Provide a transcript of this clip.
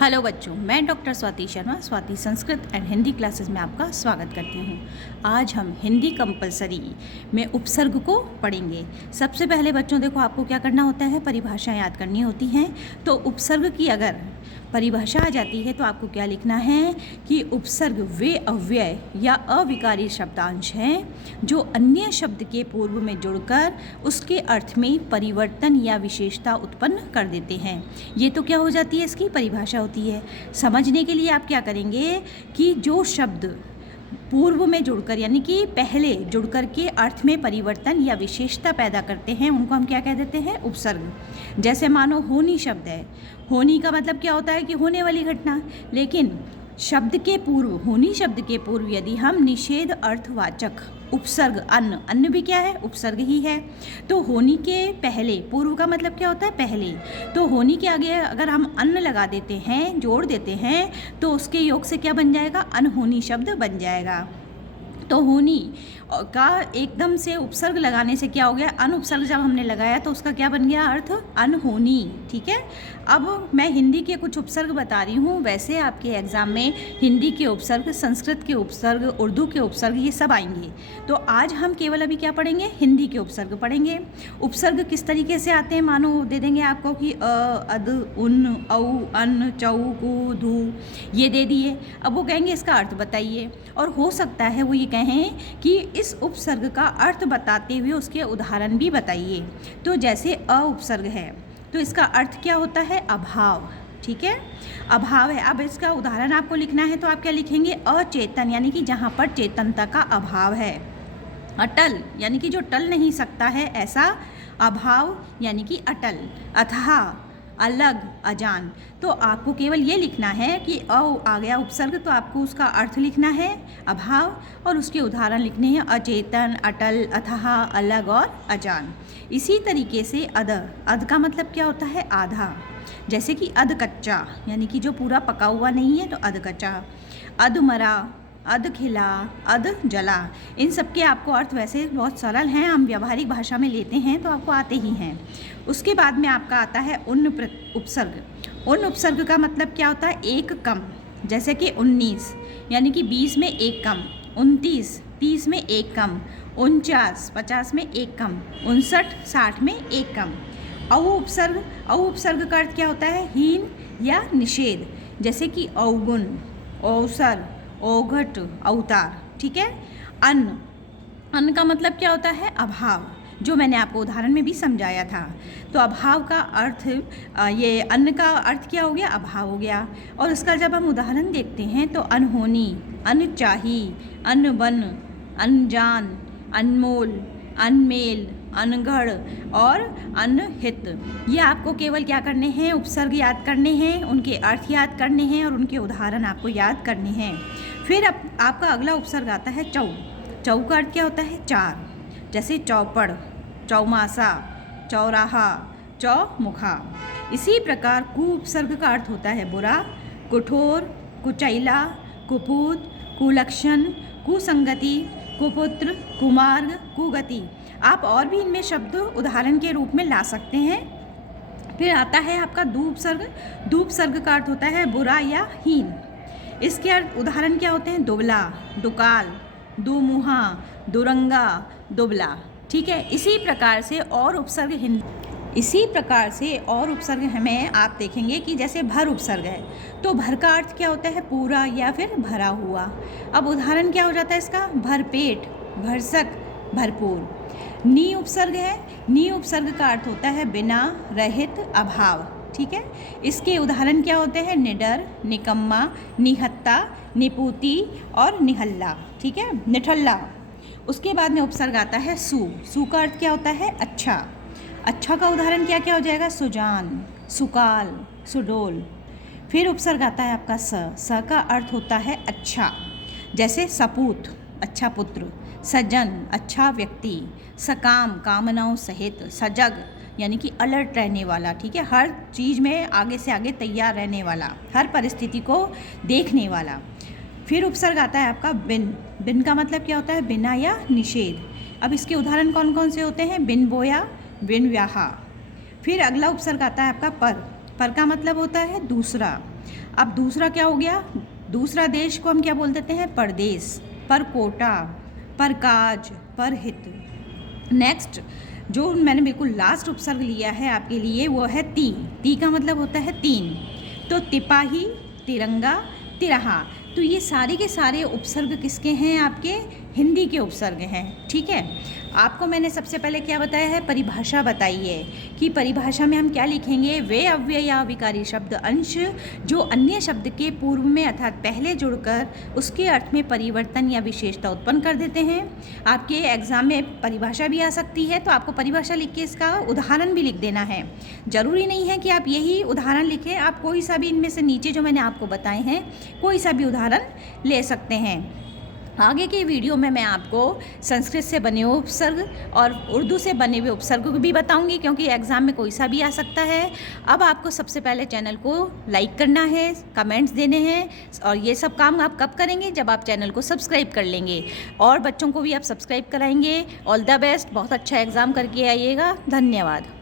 Hello बच्चों, मैं doctor Swati Sharma Swati Sanskrit and Hindi classes में आपका स्वागत करती हूँ। आज हम हिंदी कंपलसरी में उपसर्ग को पढ़ेंगे। सबसे पहले बच्चों देखो, आपको क्या करना होता है, परिभाषा याद करनी होती हैं। तो उपसर्ग की अगर परिभाषा आ जाती है तो आपको क्या लिखना है कि उपसर्ग वे अव्यय या अविकारी शब्दांश हैं जो अन्य शब्द के पूर्व में जुड़कर उसके अर्थ में परिवर्तन या विशेषता उत्पन्न कर देते हैं। ये तो क्या हो जाती है, इसकी परिभाषा होती है। समझने के लिए आप क्या करेंगे कि जो शब्द पूर्व में जुड़कर यानी कि पहले जुड़कर के अर्थ में परिवर्तन या विशेषता पैदा करते हैं उनको हम क्या कह देते हैं, उपसर्ग। जैसे मानो होनी शब्द है, होनी का मतलब क्या होता है कि होने वाली घटना, लेकिन शब्द के पूर्व, होनी शब्द के पूर्व यदि हम निषेध अर्थवाचक उपसर्ग अन्न, अन्न भी क्या है, उपसर्ग ही है। तो होनी के पहले, पूर्व का मतलब क्या होता है, पहले, तो होनी के आगे अगर हम अन्न लगा देते हैं, जोड़ देते हैं, तो उसके योग से क्या बन जाएगा, अनहोनी शब्द बन जाएगा। तो होनी का एकदम से उपसर्ग लगाने से क्या हो गया, अनुपसर्ग जब हमने लगाया तो उसका क्या बन गया अर्थ, अनहोनी। ठीक है। अब मैं हिंदी के कुछ उपसर्ग बता रही हूँ। वैसे आपके एग्ज़ाम में हिंदी के उपसर्ग, संस्कृत के उपसर्ग, उर्दू के उपसर्ग ये सब आएंगे। तो आज हम केवल अभी क्या पढ़ेंगे, हिंदी के उपसर्ग पढ़ेंगे। उपसर्ग किस तरीके से आते हैं, मानो दे देंगे आपको कि अ, अद, उन, औ, अन, चौ, कु, धू, ये दे दिए। अब वो कहेंगे इसका अर्थ बताइए, और हो सकता है वो ये कहें कि इस उपसर्ग का अर्थ बताते हुए उसके उदाहरण भी बताइए। तो जैसे अ उपसर्ग है तो इसका अर्थ क्या होता है, अभाव। ठीक है, अभाव है। अब इसका उदाहरण आपको लिखना है तो आप क्या लिखेंगे, अचेतन यानी कि जहाँ पर चेतनता का अभाव है। अटल यानी कि जो टल नहीं सकता है ऐसा अभाव यानी कि अटल। अथाह, अलग, अजान। तो आपको केवल ये लिखना है कि अ आ गया उपसर्ग तो आपको उसका अर्थ लिखना है अभाव, और उसके उदाहरण लिखने हैं अचेतन, अटल, अथाह, अलग और अजान। इसी तरीके से अध, अध का मतलब क्या होता है, आधा। जैसे कि अध कच्चा यानी कि जो पूरा पका हुआ नहीं है तो अध कच्चा। अध मरा, अध खिला, अध जला। इन सब के आपको अर्थ वैसे बहुत सरल हैं, हम व्यावहारिक भाषा में लेते हैं तो आपको आते ही हैं। उसके बाद में आपका आता है उन उपसर्ग। उन उपसर्ग का मतलब क्या होता है, एक कम। जैसे कि 19 यानी कि 20 में एक कम, 29 30 में एक कम, 49 50 में एक कम, 59 60 में एक कम। औ उपसर्ग, औ उपसर्ग का अर्थ क्या होता है, हीन या निषेध। जैसे कि अवगुण, अवसर, औघट, अवतार। ठीक है। अन्न, अन्न का मतलब क्या होता है, अभाव, जो मैंने आपको उदाहरण में भी समझाया था। तो अभाव का अर्थ, ये अन्न का अर्थ क्या हो गया, अभाव हो गया। और उसका जब हम उदाहरण देखते हैं तो अनहोनी, अनचाही, अनबन, अनजान, अनमोल, अनमेल, अनगढ़ और अनहित। ये आपको केवल क्या करने हैं, उपसर्ग याद करने हैं, उनके अर्थ याद करने हैं और उनके उदाहरण आपको याद करने हैं। फिर अब आपका अगला उपसर्ग आता है चौ। चौ का अर्थ क्या होता है, चार। जैसे चौपड़, चौमासा, चौराहा, चौमुखा। इसी प्रकार कु उपसर्ग का अर्थ होता है बुरा, कठोर, कुचैला, कुपूत, कुलक्षण, कुसंगति, कुपुत्र, कुमार्ग, कुगति। आप और भी इनमें शब्द उदाहरण के रूप में ला सकते हैं। फिर आता है आपका दू उपसर्ग। दू उपसर्ग का अर्थ होता है बुरा या हीन। इसके अर्थ उदाहरण क्या होते हैं, दुबला, दुकाल, दुमुहा, दुरंगा, दुबला। ठीक है। इसी प्रकार से और उपसर्ग हमें आप देखेंगे कि जैसे भर उपसर्ग है तो भर का अर्थ क्या होता है, पूरा या फिर भरा हुआ। अब उदाहरण क्या हो जाता है इसका, भरपेट, भरसक, भरपूर। नी उपसर्ग है। नी उपसर्ग का अर्थ होता है बिना, रहित, अभाव। ठीक है। इसके उदाहरण क्या होते हैं, निडर, निकम्मा, निहत्ता, निपूती और निहल्ला। ठीक है, निठल्ला। उसके बाद में उपसर्ग आता है सु। सु का अर्थ क्या होता है, अच्छा। अच्छा का उदाहरण क्या क्या हो जाएगा, सुजान, सुकाल, सुडोल। फिर उपसर्ग आता है आपका स। स का अर्थ होता है अच्छा। जैसे सपूत, अच्छा पुत्र, सज्जन, अच्छा व्यक्ति, सकाम, कामनाओं सहित, सजग यानी कि अलर्ट रहने वाला। ठीक है, हर चीज़ में आगे से आगे तैयार रहने वाला, हर परिस्थिति को देखने वाला। फिर उपसर्ग आता है आपका बिन। बिन का मतलब क्या होता है, बिना या निषेध। अब इसके उदाहरण कौन कौन से होते हैं, बिन बोया, बिन व्याहा। फिर अगला उपसर्ग आता है आपका पर। पर का मतलब होता है दूसरा। अब दूसरा क्या हो गया? दूसरा देश को हम क्या बोल देते हैं? परदेश, परकोटा, परकाज, परहित। नेक्स्ट जो मैंने बिल्कुल लास्ट उपसर्ग लिया है आपके लिए वो है ती। ती का मतलब होता है तीन। तो तिपाही, तिरंगा, तिरहा, तो ये सारे के सारे उपसर्ग किसके हैं? आपके हिंदी के उपसर्ग हैं। ठीक है, आपको मैंने सबसे पहले क्या बताया है? परिभाषा बताई है कि परिभाषा में हम क्या लिखेंगे? वे अव्यय या विकारी शब्द अंश जो अन्य शब्द के पूर्व में अर्थात पहले जुड़कर उसके अर्थ में परिवर्तन या विशेषता उत्पन्न कर देते हैं। आपके एग्जाम में परिभाषा भी आ सकती है, तो आपको परिभाषा लिख के इसका उदाहरण भी लिख देना है। ज़रूरी नहीं है कि आप यही उदाहरण लिखें, आप कोई सा भी इनमें से नीचे जो मैंने आपको बताए हैं कोई सा भी उदाहरण ले सकते हैं। आगे के वीडियो में मैं आपको संस्कृत से बने हुए उपसर्ग और उर्दू से बने हुए उपसर्ग भी बताऊंगी, क्योंकि एग्ज़ाम में कोई सा भी आ सकता है। अब आपको सबसे पहले चैनल को लाइक करना है, कमेंट्स देने हैं, और ये सब काम आप कब करेंगे? जब आप चैनल को सब्सक्राइब कर लेंगे, और बच्चों को भी आप सब्सक्राइब कराएंगे। ऑल द बेस्ट, बहुत अच्छा एग्ज़ाम करके आइएगा। धन्यवाद।